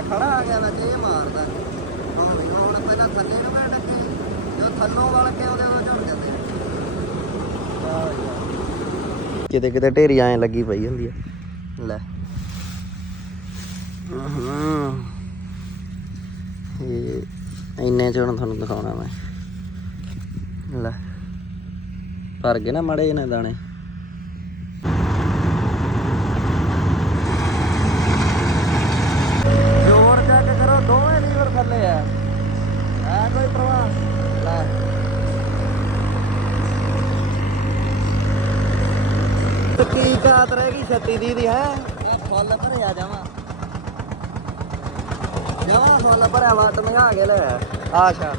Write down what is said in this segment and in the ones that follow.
ਜਿਹੜਾ ਖੜਾ ਆ ਗਿਆ ਵਿੱਚ ਇਹ ਮਾਰਦਾ। ਹਾਂ ਵੀ ਹੁਣ ਪਹਿਲਾਂ ਥੱਲੇ ਨੂੰ ਮੈਂ ਡੱਕੇ, ਜਦੋਂ ਥੱਲੋਂ ਵਲ ਕੇ ਉਹਦੇ ਨਾਲ ਝੜ ਜਾਂਦੇ ਕਿਤੇ ਕਿਤੇ ਢੇਰੀ ਐਂ ਲੱਗੀ ਪਈ ਹੁੰਦੀ ਆ। ਲੈ। ਹਾਂ ਇਹ ਇੰਨੇ ਚ ਹੁਣ ਤੁਹਾਨੂੰ ਦਿਖਾਉਣਾ ਮੈਂ। ਲੈ। ਭਰ ਗਏ ਨਾ ਮੜੇ ਇਹਨਾਂ ਦਾਣੇ ਜੋਰ ਚੈੱਕ ਕਰੋ ਦੋਵੇਂ ਲੀਵਰ ਥੱਲੇ ਆ ਆ ਕੋਈ ਪ੍ਰਵਾਹ ਲੈ ਤੇ ਕੀ ਕਾਤ 36 ਦੀ ਦੀ ਹੈ। ਆ ਫੁੱਲ ਭਰਿਆ ਜਾਵਾਂ। ਜਾਵਾਂ ਫੁੱਲ ਭਰਿਆ ਵਾਟ ਮੰਗਾ ਕੇ ਲੈ ਆਸ਼ਾ।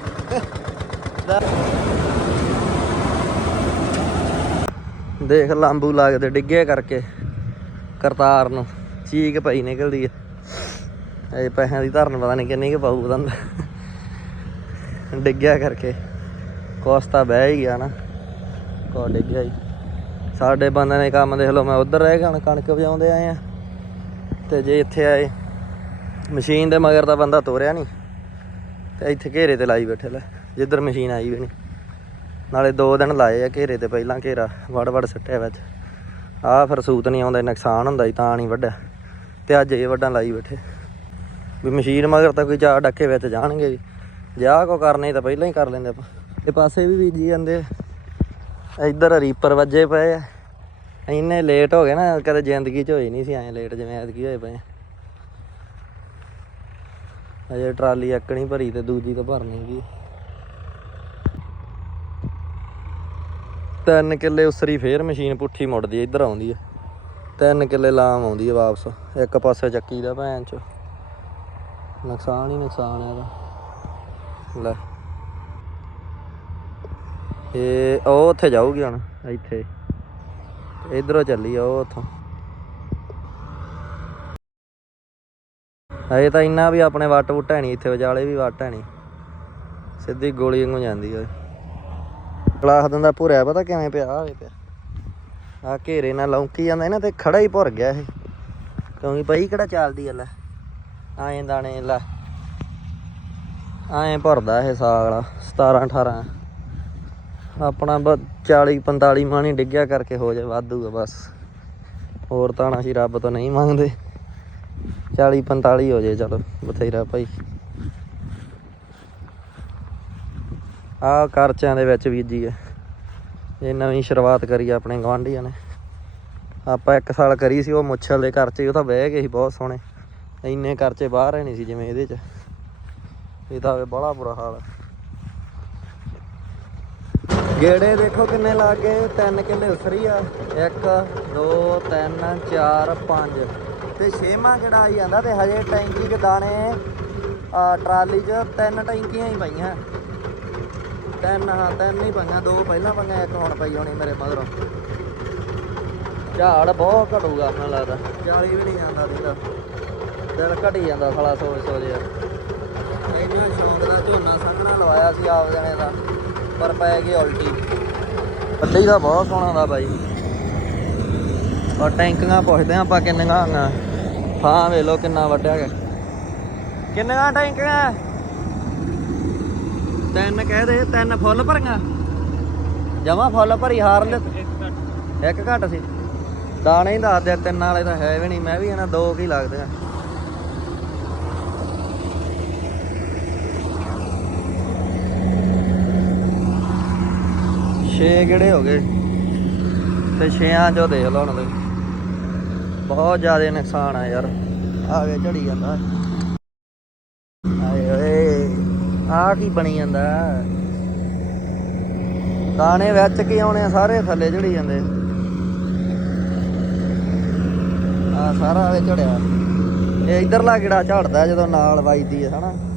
ਦੇਖ ਲਾਂਬੂ ਲੱਗਦੇ ਡਿੱਗੇ ਕਰਕੇ ਕਰਤਾਰ ਨੂੰ। ਚੀਕ ਪਈ ਨਿਕਲਦੀ ਹੈ ਇਹ ਪੈਸਿਆਂ ਦੀ ਧਰਨ ਪਤਾ ਨਹੀਂ ਕਿੰਨੀ ਕੁ ਪਾਊ ਦੰਦ ਡਿੱਗਿਆ ਕਰਕੇ। ਕੋਸਤਾ ਬਹਿ ਹੀ ਗਿਆ ਨਾ। ਕੋ ਡਿੱਗਿਆ ਹੀ। ਸਾਡੇ ਬੰਦੇ ਨੇ ਕੰਮ ਦੇਖ ਲਓ, ਮੈਂ ਉਧਰ ਰਹਿ ਗਿਆ ਕਣਕ ਵਜਾਉਂਦੇ ਆਏ ਆ। ਤੇ ਜੇ ਇੱਥੇ ਆਏ, ਮਸ਼ੀਨ ਦੇ ਮਗਰ ਤਾਂ ਬੰਦਾ ਤੋਰਿਆ ਨਹੀਂ ਤੇ ਇੱਥੇ ਘੇਰੇ ਤੇ ਲਾਈ ਬੈਠੇ ਲੈ, ਜਿੱਧਰ ਮਸ਼ੀਨ ਆਈ ਵੀ ਨਹੀਂ ਨਾਲੇ ਦੋ ਦਿਨ ਲਾਏ ਆ ਘੇਰੇ ਤੇ, ਪਹਿਲਾਂ ਘੇਰਾ ਵੜ ਵੜ ਸੱਟਿਆ ਵਿੱਚ। ਆਹ ਫਿਰ ਸੂਤ ਨਹੀਂ ਆਉਂਦਾ, ਨੁਕਸਾਨ ਹੁੰਦਾ ਸੀ, ਤਾਂ ਨਹੀਂ ਵੱਢਿਆ। ਤੇ ਅੱਜ ਇਹ ਵੱਡਾ ਲਾਈ ਬੈਠੇ। ਵੀ ਮਸ਼ੀਨ ਮਗਰ ਤਾਂ ਕੋਈ ਚਾਰ ਡੱਕੇ ਵਿੱਚ ਜਾਣਗੇ ਵੀ। ਜੇ ਆਹ ਕੋ ਕਰਨੇ ਤਾਂ ਪਹਿਲਾਂ ਹੀ ਕਰ ਲੈਂਦੇ ਆਪਾਂ। ਇਹ ਪਾਸੇ ਵੀ ਬੀਜੀ ਜਾਂਦੇ ਇੱਧਰ ਰੀਪਰ ਵੱਜੇ ਪਏ ਆ। ਇੰਨੇ ਲੇਟ ਹੋ ਗਏ ਨਾ, ਕਦੇ ਜ਼ਿੰਦਗੀ 'ਚ ਹੋਈ ਨਹੀਂ ਸੀ, ਐਂ ਲੇਟ ਜਿਵੇਂ ਐਤਕੀ ਹੋਏ ਪਏ ਅਜੇ ਟਰਾਲੀ ਇੱਕ ਨਹੀਂ ਭਰੀ ਤੇ ਦੂਜੀ ਤਾਂ ਭਰਨੀ ਵੀ ਤਿੰਨ ਕਿੱਲੇ ਉਸਰੀ ਫੇਰ ਮਸ਼ੀਨ ਪੁੱਠੀ ਮੁੜਦੀ ਐ ਇੱਧਰ ਆਉਂਦੀ ਐ ਤਿੰਨ ਕਿੱਲੇ ਲਾਮ ਆਉਂਦੀ ਐ ਵਾਪਸ, ਇੱਕ ਪਾਸੇ ਚੱਕੀ ਦਾ ਭੈਣ ਚ। ਨੁਕਸਾਨ ਹੀ ਨੁਕਸਾਨ ਹੈ ਇਹਦਾ। ਲੈ। ਇਹ ਉਹ ਉੱਥੇ ਜਾਊਗੀ ਹੁਣ, ਇੱਥੇ। ਇਧਰੋਂ ਚੱਲੀ ਆ ਉਹ ਉੱਥੋਂ। ਇਹ ਤਾਂ ਇੰਨਾ ਵੀ ਆਪਣੇ ਵੱਟ ਵੁੱਟ ਹੈ ਨਹੀਂ, ਇੱਥੇ ਵਿਚਾਲੇ ਵੀ ਵੱਟ ਨਹੀਂ। ਸਿੱਧੀ ਗੋਲੀ ਵਾਂਗੂ ਜਾਂਦੀ ਓਏ ਗਲਾਸ ਦਿੰਦਾ ਭੁਰਿਆ, ਪਤਾ ਕਿਵੇਂ ਪਿਆ ਆਵੇ ਪਿਆ। ਆ ਘੇਰੇ ਨਾਲ ਲੌਂਕੀ ਜਾਂਦਾ ਇਹਨਾਂ ਤੇ ਖੜਾ ਹੀ ਭੁਰ ਗਿਆ ਇਹ। ਕਿਉਂਕਿ ਪਈ ਕਿਹੜਾ ਚੱਲਦੀ ਆ, ਲੈ। ਆਏ ਦਾਣੇ, ਲੈ। ਆਏ ਭਰਦਾ ਇਹ ਸਾਗਲਾ 17 18 ਆਪਣਾ 40 45 ਮਾਣੀ ਡਿੱਗਿਆ ਕਰਕੇ ਹੋ ਜਾਏ, ਵਾਧੂ ਆ ਬਸ। ਹੋਰ ਤਾਂ ਅਸੀਂ ਰੱਬ ਤੋਂ ਨਹੀਂ ਮੰਗਦੇ। 40 45 ਹੋ ਜਾਏ, ਚਲੋ, ਬਥੇਰਾ ਭਾਈ। ਆ ਕਰਚਿਆਂ ਦੇ ਵਿੱਚ ਬੀਜੀ ਹੈ ਇਹ ਨਵੀਂ ਸ਼ੁਰੂਆਤ ਕਰੀ ਆਪਣੇ ਗਵਾਂਢੀਆਂ ਨੇ। ਆਪਾਂ ਇੱਕ ਸਾਲ ਕਰੀ ਸੀ, ਉਹ ਮੁੱਛਲ ਦੇ ਕਰਚੇ, ਉਹ ਤਾਂ ਬਹਿ ਗਏ ਸੀ ਬਹੁਤ ਸੋਹਣੇ। ਇੰਨੇ ਕਰਚੇ ਬਾਹਰ ਨਹੀਂ ਸੀ ਜਿਵੇਂ ਇਹਦੇ ਚ। ਇਹ ਤਾਂ ਬੜਾ ਬੁਰਾ ਹਾਲ ਹੈ ਗੇੜੇ ਦੇਖੋ ਕਿੰਨੇ ਲੱਗੇ ਤਿੰਨ ਕਿੱਲੇ ਉਸਰੀ ਆ। 1 2 3 4 5 ਤੇ ਛੇਵਾਂ ਕਿਹੜਾ ਆਈ ਜਾਂਦਾ ਤੇ ਹਜੇ ਟੈਂਕੀ ਦੇ ਦਾਣੇ, ਆ, ਟਰਾਲੀ 'ਚ ਤਿੰਨ ਟੈਂਕੀਆਂ ਹੀ ਪਈਆਂ। ਤਿੰਨ, ਹਾਂ, ਤਿੰਨ ਹੀ ਪਈਆਂ, ਦੋ ਪਹਿਲਾਂ ਪਈਆਂ, ਇੱਕ ਹੁਣ ਪਈ ਹੋਣੀ ਮੇਰੇ ਮਗਰੋਂ। ਝਾੜ ਬਹੁਤ ਘਟੂਗਾ, ਮੈਨੂੰ ਲੱਗਦਾ। 40 ਵੀ ਨਹੀਂ ਜਾਂਦਾ ਦੀਦਾ ਦਿਲ ਘਟੀ ਜਾਂਦਾ ਸਾਲਾ ਸੋਚ ਸੋਚ ਯਾਰ। ਇੰਨਾ ਸ਼ੌਂਕ ਦਾ ਝੋਨਾ ਸੰਘਣਾ ਲਵਾਇਆ ਸੀ ਆਪ ਜਣੇ ਦਾ। ਪਰ ਪੈ ਗਈ ਉਲਟੀ। ਪੱਲੀ ਦਾ ਬਹੁਤ ਸੋਹਣਾ ਦਾ ਬਾਈ। ਔਰ ਟੈਂਕੀਆਂ ਪੁੱਛਦੇ ਆਪਾਂ ਕਿੰਨੀਆਂ ਆਂਗਾ ਹਾਂ ਵੇ ਲੋ ਕਿੰਨਾ ਵੱਡਿਆ ਗਿਆ। ਕਿੰਨੀਆਂ ਟੈਂਕੀਆਂ? ਤਿੰਨ ਕਹਿ ਦੇ ਤਿੰਨ ਫੁੱਲ ਭਰੀਆਂ। ਜਮਾ ਫੁੱਲ ਭਰੀ ਹਾਰ ਲੈ ਇੱਕ ਘੱਟ। ਸੀ। ਦਾਣੇ ਹੀ ਦੱਸ ਦੇ ਤਿੰਨ ਵਾਲੇ ਤਾਂ ਹੈ ਵੀ ਨਹੀਂ। ਮੈਂ ਵੀ ਇਹਨਾਂ ਦੋ ਕੀ ਲੱਗਦੇ ਆ। ਛੇ ਗੇੜੇ ਹੋ ਗਏ। ਤੇ ਛੇਆਂ ਚੋਂ ਦੇਖ ਲਓ ਹੁਣ ਤੁਸੀਂ। ਬਹੁਤ ਜ਼ਿਆਦਾ ਨੁਕਸਾਨ ਆ ਯਾਰ। ਆ ਵੇ, ਝੜੀ ਜਾਂਦਾ। ਆਏ ਓਏ, ਆ ਕੀ ਬਣੀ ਜਾਂਦਾ? ਦਾਣੇ ਵਿੱਚ ਕੀ ਆਉਣੇ ਆ? ਸਾਰੇ ਥੱਲੇ ਝੜੀ ਜਾਂਦੇ। ਆ ਸਾਰਾ ਵੇ ਝੜਿਆ। ਇਹ ਇਧਰਲਾ ਗੇੜਾ ਝੜਦਾ ਜਦੋਂ ਨਾਲ ਵੱਜਦੀ ਹੈ ਹਨਾ?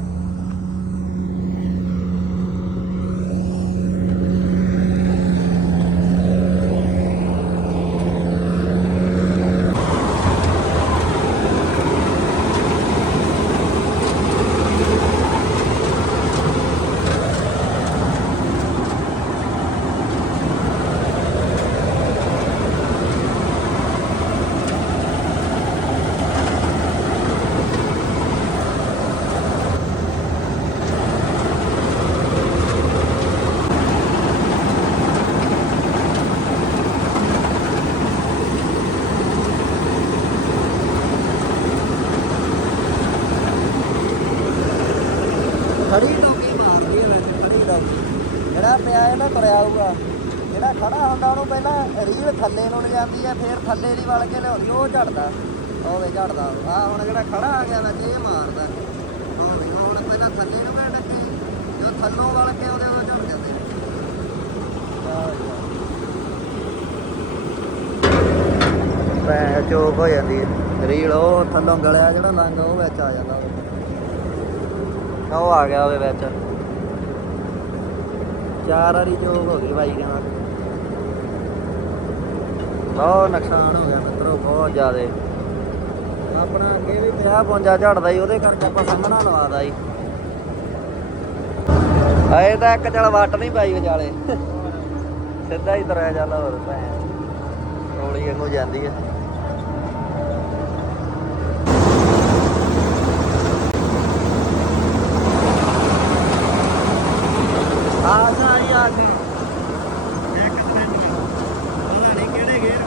ਚੋਕ ਹੋ ਜਾਂਦੀ ਹੈ। ਰੀਲ ਉਹ ਥੱਲੋਂ ਗਲਿਆ ਜਿਹੜਾ ਲੰਗ ਉਹ ਵਿੱਚ ਆ ਜਾਂਦਾ ਉਹ। ਆ ਗਿਆ ਉਹਦੇ ਵਿੱਚ। ਚਾਰ ਵਾਰੀ ਚੋਕ ਹੋ ਗਈ ਬਾਈ ਕਹਿੰਦਾ ਬਹੁਤ ਨੁਕਸਾਨ ਹੋ ਗਿਆ ਮਿੱਤਰੋ, ਬਹੁਤ ਜ਼ਿਆਦੇ। ਆਪਣਾ ਅੱਗੇ ਵੀ ਪਿਆ ਪੁੰਜਾ ਝੜਦਾ ਹੀ, ਉਹਦੇ ਕਰਕੇ ਆਪਾਂ ਸਾਹਮਣਾ ਲਵਾਦਾ ਜੀ। ਆਏ ਤਾਂ ਇੱਕ ਚਲ ਵੱਟ ਨਹੀਂ ਪਾਈ ਵਿਚਾਲੇ। ਸਿੱਧਾ ਹੀ ਤੁਰਿਆ ਜਾਂਦਾ ਹੋਰ ਭੈਣ। ਰੋਲੀ ਵਾਂਗੂ ਜਾਂਦੀ ਹੈ ਆ ਸਾਰੀ ਆ ਕੇ ਇੱਕ ਮਿੰਟ ਪਤਾ ਨਹੀਂ ਕਿਹੜੇ ਗੇਰ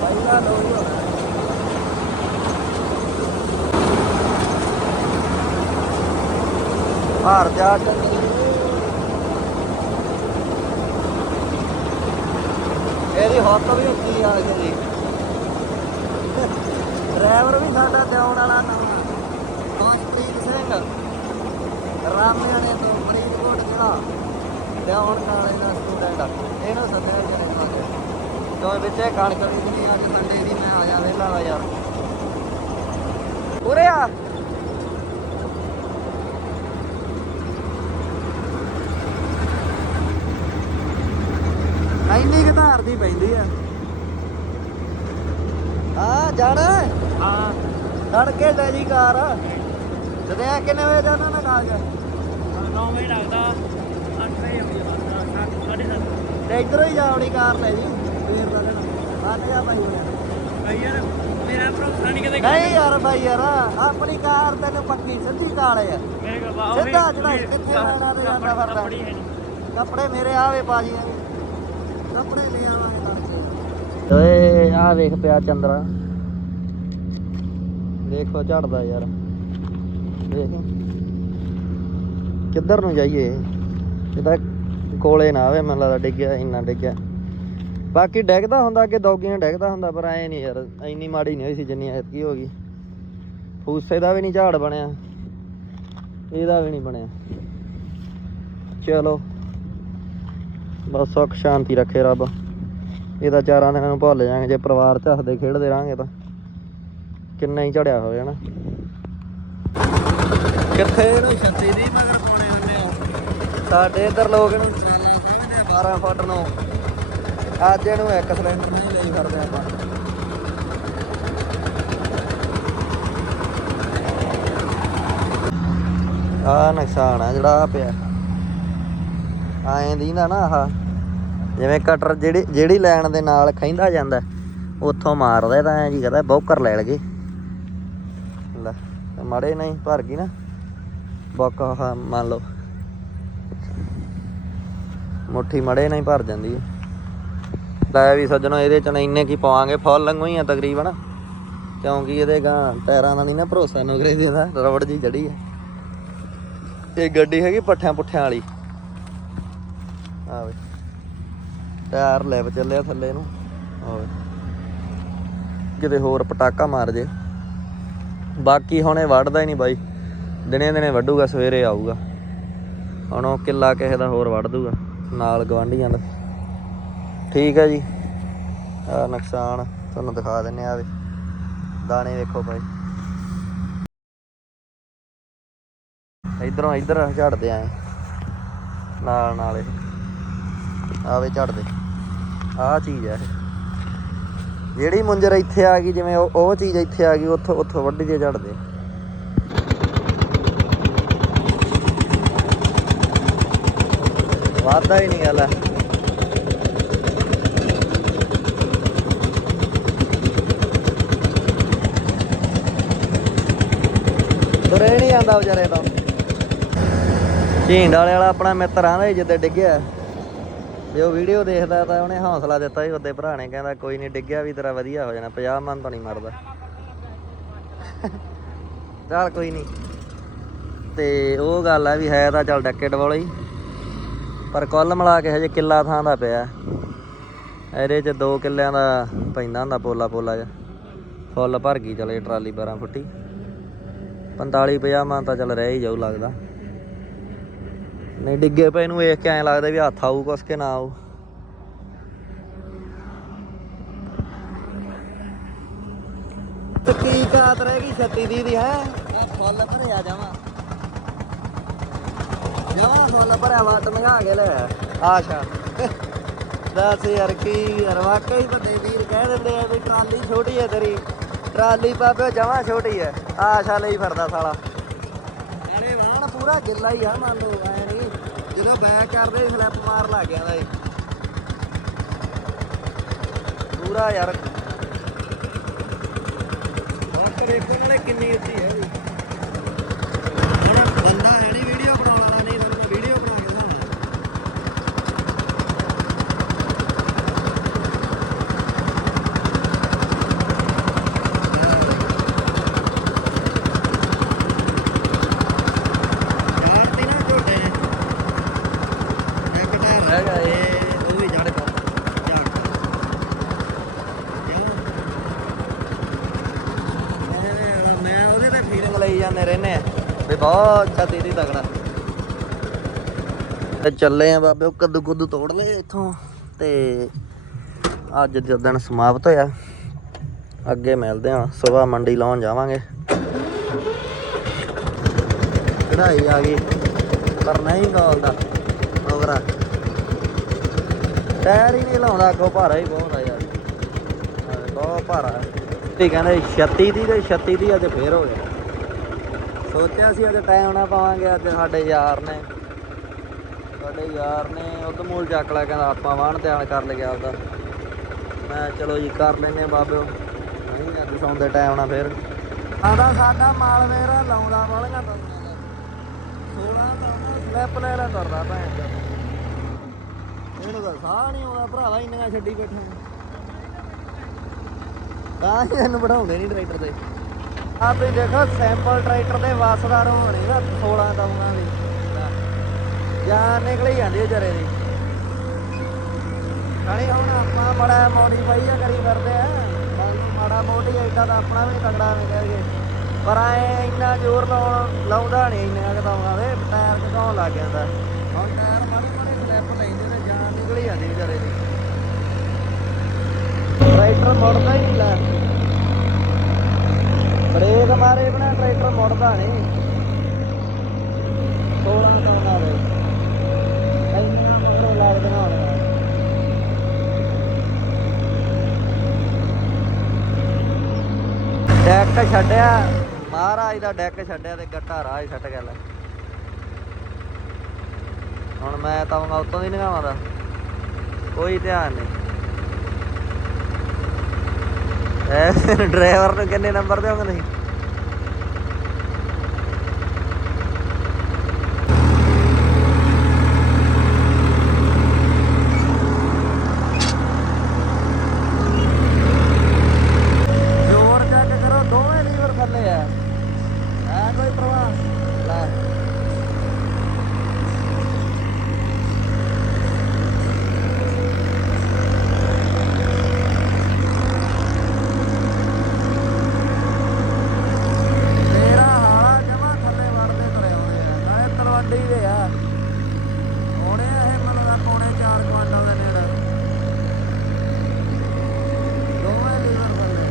ਪਹਿਲਾ ਲੋ ਹੀ ਹੋਣਾ ਹਾਰ ਜਾ ਚੰਗੀ ਇਹਦੀ ਹੱਥ ਵੀ ਉੱਚੀ ਆ ਜੀ। ਡਰਾਈਵਰ ਵੀ ਸਾਡਾ ਦਿਉਣ ਵਾਲਾ ਨਵਾਂ ਹਰਪ੍ਰੀਤ ਸਿੰਘ ਰਾਮਿਆਣੇ ਤੋਂ ਫਰੀਦਕੋਟ ਜਿਹੜਾ ਦਿਉਣ ਕਾਲੇ ਦਾ ਸਟੂਡੈਂਟ ਇਹਨੂੰ ਸੱਦਿਆ ਜਣੇ ਨੂੰ ਤੋਂ ਵਿੱਚੇ ਕਣਕ ਵੀ ਅੱਜ ਸੰਡੇ ਦੀ ਮੈਂ ਆਇਆ ਵੇਲਾ ਵਾ ਯਾਰ। ਉਰੇ ਆ ਇੰਨੀ ਕਿ ਧਾਰਦੀ ਪੈਂਦੀ ਆ। ਆ ਜਾਣ ਹਾਂ? ਤੜਕੇ ਲੈ ਜੀ ਕਾਰ। ਜਦਿਆ ਕਿੰਨੇ ਵਜੇ ਜਾਣਾ ਨਾ ਕਾਲਜ? 9 ਵਜੇ ਲੱਗਦਾ। 8 ਵਜੇ ਆਉਂਦੀ ਆ 7 7:30 ਤੇ ਇਧਰੋਂ ਹੀ ਜਾ ਆਪਣੀ ਕਾਰ ਲੈ ਜੀ। ਫੇਰ ਦਾ ਲੈਣਾ। ਆ ਜਾ ਭਾਈ ਭਾਈ ਯਾਰ ਮੇਰਾ ਭਰੋਸਾ ਨਹੀਂ ਕਿਤੇ। ਨਹੀਂ ਯਾਰ ਭਾਈ ਯਾਰ ਆਪਣੀ ਕਾਰ ਤੈਨੂੰ ਪੱਕੀ ਸਿੱਧੀ ਕਾਲੇ ਆ। ਸਿੱਧਾ ਚੜਾਈ ਕਿੱਥੇ ਲੈਣਾ ਤੇ ਜਾਂਦਾ ਫਿਰਦਾ। ਕੱਪੜੀ ਮੇਰੇ ਆਵੇ ਬਾਜੀ ਕੱਪੜੇ ਲੈ ਆਵਾਂਗੇ ਦੱਸ ਓਏ ਆ ਵੇਖ ਪਿਆ ਚੰਦਰਾ। ਦੇਖੋ, ਝੜਦਾ ਯਾਰ। ਦੇਖ ਕਿੱਧਰ ਨੂੰ ਜਾਈਏ? ਇਹਦਾ ਕੋਲੇ ਨਾ ਆਵੇ, ਮੈਨੂੰ ਲੱਗਦਾ ਡਿੱਗਿਆ, ਇੰਨਾ ਡਿੱਗਿਆ। ਬਾਕੀ ਡਿੱਗਦਾ ਹੁੰਦਾ, ਅੱਗੇ ਦੌਗੀਆਂ ਡਿੱਗਦਾ ਹੁੰਦਾ, ਪਰ ਐ ਨਹੀਂ ਯਾਰ, ਇੰਨੀ ਮਾੜੀ ਨਹੀਂ ਹੋਈ ਸੀ ਜਿੰਨੀ ਐਤਕੀ ਹੋ ਗਈ। ਫੂਸੇ ਦਾ ਵੀ ਨਹੀਂ ਝਾੜ ਬਣਿਆ, ਇਹਦਾ ਵੀ ਨਹੀਂ ਬਣਿਆ। ਚਲੋ। ਬਸ ਸੁੱਖ ਸ਼ਾਂਤੀ ਰੱਖੇ ਰੱਬ। ਇਹਦਾ ਚਾਰਾਂ ਦਿਨਾਂ ਨੂੰ ਭੁੱਲ ਜਾਾਂਗੇ ਜੇ ਪਰਿਵਾਰ ਚ ਹੱਸਦੇ ਖੇਡਦੇ ਰਾਂਗੇ ਤਾਂ। ਕਿੰਨਾ ਹੀ ਝੜਿਆ ਹੋ ਜਾਣਾ ਕਿੱਥੇ ਇਹਨੂੰ ਛੱਤੀ ਦੀ ਮਗਰ ਪਾਉਣੇ ਹੁੰਦੇ ਆ। ਸਾਡੇ ਇੱਧਰ ਲੋਕ ਇਹਨੂੰ ਟਰਾਲਾ ਸਮਝਦੇ 12 ਫੁੱਟ ਨੂੰ। ਅੱਜ ਇਹਨੂੰ ਇੱਕ ਸਿਲੰਡਰ ਨਹੀਂ ਲਈ ਫਿਰਦੇ ਆਪਾਂ। ਆ ਨੁਕਸਾਨ ਆ ਜਿਹੜਾ ਪਿਆ। ਆਏ ਦੀਂਦਾ ਨਾ ਆਹ, ਜਿਵੇਂ ਕਟਰ ਜਿਹੜੀ ਜਿਹੜੀ ਲਾਈਨ ਦੇ ਨਾਲ ਖੈਂਦਾ ਜਾਂਦਾ, ਉੱਥੋਂ ਮਾਰਦਾ, ਤਾਂ ਐਂ ਜੀ ਕਹਦਾ ਬੌਕਰ ਲੈ ਲਗੇ। ਲੈ ਤੇ ਮਾੜੇ ਨਹੀਂ, ਭਰ ਗਈ ਨਾ। ਬੌਕ, ਆਹ, ਮੰਨ ਲਓ। ਮੁੱਠੀ ਮੜੇ ਨਹੀਂ ਭਰ ਜਾਂਦੀ। ਹੈ ਲੈ ਵੀ ਸੱਜਣੋ, ਇਹਦੇ ਚ ਨਾ ਇੰਨੇ ਕੀ ਪਾਵਾਂਗੇ, ਫੁੱਲ ਲੰਗੂ ਹੀ ਆ ਤਕਰੀਬਨ। ਕਿਉਂਕਿ ਇਹਦੇ ਗਾਂ ਟਾਇਰਾਂ ਦਾ ਨਹੀਂ ਨਾ ਭਰੋਸਾ, ਨੁਕਰੇ ਦੀ ਦਾ ਰਬੜ ਜੀ ਜੜੀ ਹੈ ਇਹ ਗੱਡੀ ਹੈਗੀ ਪੱਠਿਆਂ ਪੁੱਠਿਆਂ ਵਾਲੀ। ਆਵੇ। ਟਾਇਰ ਲੈਬ ਚੱਲਿਆ ਥੱਲੇ ਨੂੰ। ਆਵੇ। ਕਿਤੇ ਹੋਰ ਪਟਾਕਾ ਮਾਰ ਜੇ। ਬਾਕੀ ਹੁਣ ਇਹ ਵੱਢਦਾ ਹੀ ਨਹੀਂ ਬਾਈ। ਦਿਨੇ ਦਿਨੇ ਵੱਢੂਗਾ, ਸਵੇਰੇ ਆਊਗਾ। ਹੁਣ ਉਹ ਕਿੱਲਾ ਕਿਸੇ ਦਾ ਹੋਰ ਵੱਢ ਦੂਗਾ ਨਾਲ ਗਵਾਂਢੀਆਂ ਦਾ। ਠੀਕ ਹੈ ਜੀ। ਆ ਨੁਕਸਾਨ ਤੁਹਾਨੂੰ ਦਿਖਾ ਦਿੰਨੇ ਆ ਵੀ। ਦਾਣੇ ਵੇਖੋ ਭਾਈ ਇਧਰੋਂ ਇਧਰ ਝੜਦੇ ਆਏ। ਨਾਲ ਨਾਲ ਇਹ। ਆਵੇ ਝੜਦੇ। ਆਹ ਚੀਜ਼ ਆ ਜਿਹੜੀ ਮੁੰਜਰ ਇੱਥੇ ਆ ਗਈ, ਜਿਵੇਂ ਉਹ ਚੀਜ਼ ਇੱਥੇ ਆ ਗਈ, ਉੱਥੋਂ ਉੱਥੋਂ ਵੱਡੀ ਜੇ ਝੜਦੇ। ਵਾਦਾ ਹੀ ਨਹੀਂ ਗੱਲ ਆ। ਤੁਰੇ ਨਹੀਂ ਆਂਦਾ ਵਿਚਾਰੇ ਤੋਂ। ਝੀਂਡ ਵਾਲੇ ਵਾਲਾ ਆਪਣਾ ਮਿੱਤਰ ਆਂਦਾ ਸੀ ਜਿੱਦੇ ਡਿੱਗਿਆ। ਜੇ ਉਹ ਵੀਡੀਓ ਦੇਖਦਾ ਤਾਂ ਉਹਨੇ ਹੌਸਲਾ ਦਿੱਤਾ ਸੀ ਉਹਦੇ ਭਰਾ ਨੇ ਕਹਿੰਦਾ ਕੋਈ ਨਹੀਂ ਡਿੱਗਿਆ ਵੀ ਤੇਰਾ ਵਧੀਆ ਹੋ ਜਾਣਾ 50 ਮਨ ਤਾਂ ਨਹੀਂ ਮਰਦਾ। ਚੱਲ ਕੋਈ ਨਹੀਂ। ਤੇ ਉਹ ਗੱਲ ਆ ਵੀ ਹੈ ਤਾਂ ਚੱਲ ਡੱਕੇਟ ਵਾਲਾ ਹੀ, ਪਰ ਕੁੱਲ ਮਿਲਾ ਕੇ ਹਜੇ ਕਿੱਲਾ ਥਾਂ ਦਾ ਪਿਆ। ਇਹਦੇ ਚ 2 ਕਿੱਲਿਆਂ ਦਾ ਪੈਂਦਾ ਹੁੰਦਾ ਪੋਲਾ ਪੋਲਾ ਜਿਹਾ। ਫੁੱਲ ਭਰ ਗਈ ਚਲੇ ਟਰਾਲੀ 12 ਫੁੱਟੀ। 45 50 ਮਨ ਤਾਂ ਚੱਲ ਰਹਿ ਹੀ ਜਾਊ ਲੱਗਦਾ। ਨਹੀਂ ਡਿੱਗੇ ਪਏ ਨੂੰ ਵੇਖ ਕੇ ਐਂ ਲੱਗਦਾ ਵੀ ਹੱਥ ਆਊ ਕੁਛ ਕੇ ਨਾ ਆਊ। ਕੀ ਕਾਤ ਰਹਿ ਗਈ 36 ਦੀ ਦੀ ਹੈ? ਫੁੱਲ ਭਰਿਆ ਜਾਵਾਂ। ਜਾਵਾਂ ਫੁੱਲ ਭਰਿਆ ਵਾ ਤੇ ਮੰਗਾ ਕੇ ਲੈ ਆਸ਼ਾ। ਦੱਸ ਯਾਰ ਕੀ ਯਾਰ ਵਾਕਈ ਵੱਡੇ ਵੀਰ ਕਹਿ ਦਿੰਦੇ ਆ ਵੀ ਟਰਾਲੀ ਛੋਟੀ ਹੈ ਤੇਰੀ। ਟਰਾਲੀ ਬਾਬੇ ਜਮਾ ਛੋਟੀ ਹੈ ਆਸ਼ਾ ਲਈ ਫਿਰਦਾ ਸਾਲਾ। ਅਰੇ ਵਾਹਣ ਪੂਰਾ ਗਿੱਲਾ ਹੀ ਆ ਮੰਨ ਲਓ ਜਦੋਂ ਬੈਕ ਕਰਦੇ ਸਲਿੱਪ ਮਾਰ ਲੱਗ ਜਾਂਦਾ ਏ ਪੂਰਾ ਯਾਰ। ਵਾਕਰ ਦੇਖੋ ਨਾਲੇ ਕਿੰਨੀ ਉੱਚੀ ਹੈ ਵੀ ਹੁਣ ਬੰਦਾ ਹੈ ਨਹੀਂ ਵੀਡੀਓ ਬਣਾਉਣ ਵਾਲਾ ਨਹੀਂ ਤੁਹਾਨੂੰ ਮੈਂ ਵੀਡੀਓ ਬਣਾ ਕੇ ਦਿਖਾਉਣਾ ਯਾਰ ਤੇ ਨਾ ਝੋਟੇ ਨੇ ਇੱਕ ਇਹ, ਉਹ ਜੜ ਕਰ ਝਾੜ ਮੈਂ ਮੈਂ ਉਹਦੇ ਤੇ ਫੀਲਿੰਗ ਲਈ ਜਾਂਦੇ ਰਹਿੰਦੇ ਆ। ਵੀ ਬਹੁਤ ਛਾਤੀ ਦੀ ਤਗੜਾ। ਤੇ ਚੱਲੇ ਆ ਬਾਬੇ, ਉਹ ਕੱਦੂ ਕੁੱਦੂ ਤੋੜ ਲਏ ਇੱਥੋਂ। ਤੇ ਅੱਜ ਦਾ ਦਿਨ ਸਮਾਪਤ ਹੋਇਆ। ਅੱਗੇ ਮਿਲਦੇ ਆ, ਸਵੇਰ ਮੰਡੀ ਲਾਉਣ ਜਾਵਾਂਗੇ। ਚੜਾਈ ਆ ਗਈ, ਪਰ ਨਹੀਂ ਗਾਲਦਾ ਮਗਰਾ ਟਾਇਰ ਹੀ ਨਹੀਂ ਲਾਉਂਦਾ ਕੋ ਭਾਰਾ ਹੀ ਬਹੁਤ ਆ ਯਾਰ। ਹਾਂ, ਬਹੁਤ ਭਾਰਾ ਤੇ ਕਹਿੰਦੇ 36 ਦੀ ਤੇ 36 ਦੀ ਅੱਜ ਫੇਰ ਹੋ ਗਿਆ। ਸੋਚਿਆ ਸੀ ਅੱਜ ਟਾਈਮ ਨਾ ਪਾਵਾਂਗੇ ਅੱਜ ਸਾਡੇ ਯਾਰ ਨੇ। ਸਾਡੇ ਯਾਰ ਨੇ ਉਦਮੂਲ ਚੱਕ ਲਿਆ ਕਹਿੰਦਾ ਆਪਾਂ ਵਾਹਣ ਧਿਆਨ ਕਰ ਲਿਆ ਆਪਦਾ। ਮੈਂ ਚਲੋ ਜੀ ਕਰ ਲੈਨੇ ਬਾਬਿਓ ਨਹੀਂ ਅੱਜ ਸੌਂਦੇ ਟਾਈਮ ਨਾਲ ਫੇਰ। ਆਂਦਾ ਸਾਡਾ ਮਾਲ ਮੇਰਾ ਲਾਉਂਦਾ ਵਾਲੀਆਂ ਤਾਂ। 16 ਤਾਂ ਸਲੈਪ ਲੈ ਲੈ ਕਰਦਾ ਭੈਣ ਚੋਦ। ਇਹਨੂੰ ਤਾਂ ਸਾਹ ਨਹੀਂ ਆਉਂਦਾ, ਭਰਾਵਾ ਇੰਨੀਆਂ ਛੱਡੀ ਬੈਠਾ ਤਾਂ ਇਹਨੂੰ ਬਿਠਾਉਂਦੇ ਨਹੀਂ ਟਰੈਕਟਰ ਤੇ। ਆ ਤੁਸੀਂ ਦੇਖੋ ਸੈਂਪਲ ਟਰੈਕਟਰ ਦੇ ਵਾਸਦਾਰ ਹੋਣੇ ਨਾ 16 ਦਊਂਗਾ ਦੀ। ਜਾਨ ਨਿਕਲੀ ਜਾਂਦੀ ਵਿਚਾਰੇ ਦੀ। ਖਾਣੀ ਹੁਣ ਆਪਾਂ ਬੜਾ ਮੋਡੀਫਾਈ ਆ ਕਰੀ ਫਿਰਦੇ ਆ। ਮਾੜਾ ਮੋਟੀ ਐਡਾ ਤਾਂ ਆਪਣਾ ਵੀ ਤਗੜਾ ਐਵੇਂ ਪਰ ਐ ਇੰਨਾ ਜ਼ੋਰ ਲਾਉਣ, ਲਾਉਂਦਾ ਨਹੀਂ ਇੰਨਾ ਕਦਾਉਂਦਾ ਦੇ, ਟਾਇਰ ਘਕਾਉਣ ਲੱਗ ਜਾਂਦਾ। ਹੁਣ ਟਾਇਰ ਮਾੜੇ ਮਾੜੇ ਸਲਿੱਪ ਲੈਂਦੇ ਤੇ ਜਾਨ ਨਿਕਲੀ ਵਿਚਾਰੇ ਦੀ। ਟਰੈਕਟਰ ਮੁੜਦਾ ਹੀ ਨਹੀਂ ਲੈ ਬ੍ਰੇਕ ਮਾਰੇ ਬਣਾ ਟਰੈਕਟਰ ਮੁੜਦਾ ਨਹੀਂ। 16 ਤੋਂ ਨਾਲ ਇੰਨਾ ਮੁੰਡੇ ਲੱਗਦੇ ਨਾ ਡੈਕ ਛੱਡਿਆ। ਮਹਾਰਾਜ ਦਾ ਡੈਕ ਛੱਡਿਆ ਤੇ ਗੱਟਾ ਰਾਜ ਛੱਡ ਗਿਆ ਲੈ। ਹੁਣ ਮੈਂ ਤਾਂ ਮੈਂ ਉਤੋਂ ਦੀ ਨਗਾਵਾਂ ਦਾ। ਕੋਈ ਧਿਆਨ ਨਹੀਂ। ਐ ਡਰਾਈਵਰ ਨੂੰ ਕਿੰਨੇ ਨੰਬਰ ਦਿਓਗੇ ਨਹੀਂ ਜ਼ੋਰ ਚੱਕ ਕਰੋ ਦੋਵੇਂ ਲੀਵਰ ਥੱਲੇ ਆ ਐ ਕੋਈ ਪ੍ਰਵਾਹ ਲੈ ਮੇਰਾ ਹਾਲਾ ਜਮਾ ਥੱਲੇ ਵੜਦੇ ਤੁਰੇ ਆਉਂਦੇ ਆ ਨਾਲੇ ਤਲਵੰਡੀ ਦੇ ਆ ਹੋਣੇ ਆ ਇਹ ਮੈਨੂੰ ਲੱਗਦਾ ਪੌਣੇ 4 ਕੁਆਂਟਲ ਦੇ ਨੇੜੇ ਦੋਵੇਂ ਲੀਵਰ ਥੱਲੇ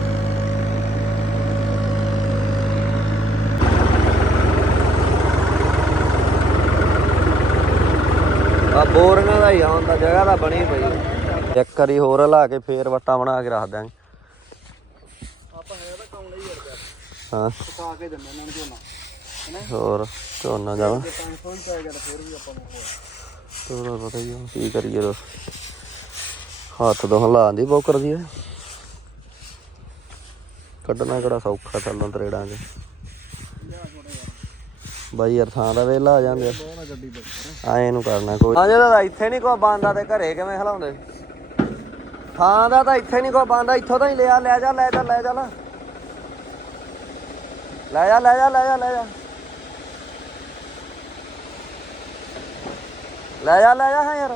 ਆ ਬੋਰੀਆਂ ਦਾ ਹੀ ਆਉਣ ਦਾ ਜਗ੍ਹਾ ਤਾਂ ਬਣੀ ਪਈ। ਇੱਕ ਵਾਰੀ ਹੋਰ ਲਾ ਕੇ ਫੇਰ ਵੱਟਾ ਬਣਾ ਕੇ ਰੱਖ ਦਾਂਗੇ ਆਪਾਂ ਹੈ ਤਾਂ ਕੰਮ ਲਈ ਯਾਰ ਹਾਂ। ਪਕਾ ਕੇ ਦਿੰਦੇ ਇਹਨਾਂ ਨੂੰ ਝੋਨਾ ਹੋਰ ਝੋਨਾ ਜਾਵਾ। ਜੇ ਤਾਂ ਫੋਨ ਚਾਹੀਦਾ ਤਾਂ ਫਿਰ ਵੀ ਆਪਾਂ ਨੂੰ ਹੋਰ। ਤੋੜਾ ਪਤਾ ਹੀ ਆ, ਕੀ ਕਰੀਏ ਰੋ ਹੱਥ ਤੋਂ ਹਲਾਉਣ ਦੀ ਬਹੁਤ ਕਰਦੀ ਹੈ ਕੱਢਣਾ ਕਿਹੜਾ ਸੌਖਾ ਚੱਲਣ ਤਰੇੜਾਂ 'ਚ। ਬਾਈ ਯਾਰ ਥਾਂ ਦਾ ਵੇਲਾ ਆ ਜਾਂਦੇ ਆਏ ਨੂੰ ਕਰਨਾ ਕੋਈ। ਹਾਂ ਜਿਹੜਾ ਇੱਥੇ ਨਹੀਂ ਕੋਈ ਬੰਦਾ ਤੇ ਘਰੇ ਕਿਵੇਂ ਹਲਾਉਂਦੇ ਥਾਂ ਦਾ ਤਾਂ ਇੱਥੇ ਨਹੀਂ ਕੋਈ ਬੰਦਾ ਇੱਥੋਂ ਤਾਂ ਹੀ ਲਿਆ ਲੈ ਜਾ ਲੈ ਜਾ ਲੈ ਜਾ ਨਾ। ਲੈ ਜਾ ਲੈ ਜਾ ਲੈ ਜਾ ਲੈ ਜਾ। ਲੈ ਜਾ ਲੈ ਜਾ ਹਾਂ ਯਾਰ।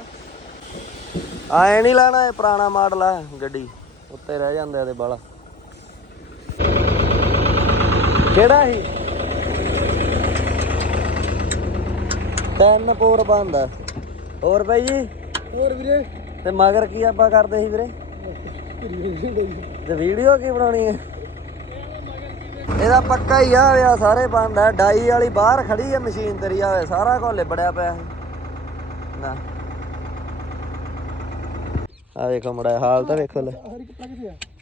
ਆਏ ਨਹੀਂ ਲੈਣਾ ਇਹ ਪੁਰਾਣਾ ਮਾਡਲ ਆ ਗੱਡੀ। ਉੱਤੇ ਰਹਿ ਜਾਂਦਾ ਇਹਦੇ ਬਾਲਾ। ਕਿਹੜਾ ਸੀ? ਤਿੰਨ ਪੋਰ ਬੰਦਾ। ਹੋਰ ਬਾਈ ਜੀ? ਹੋਰ ਵੀਰੇ? ਤੇ ਮਗਰ ਕੀ ਆਪਾਂ ਕਰਦੇ ਸੀ ਵੀਰੇ? ਤੇ ਵੀਡੀਓ ਕੀ ਬਣਾਉਣੀ ਹੈ? ਇਹਦਾ ਪੱਕਾ ਹੀ ਆ ਵਿਆ ਸਾਰੇ ਬੰਦ ਆ। ਡਾਈ ਵਾਲੀ ਬਾਹਰ ਖੜੀ ਆ ਮਸ਼ੀਨ ਤੇਰੀ ਆ ਵੇ ਸਾਰਾ ਕੁਝ ਲਿਬੜਿਆ ਪਿਆ ਹੈ ਨਾ। ਆ ਵੇਖੋ ਮੜਾ ਹਾਲ ਤਾਂ ਵੇਖੋ ਲੈ।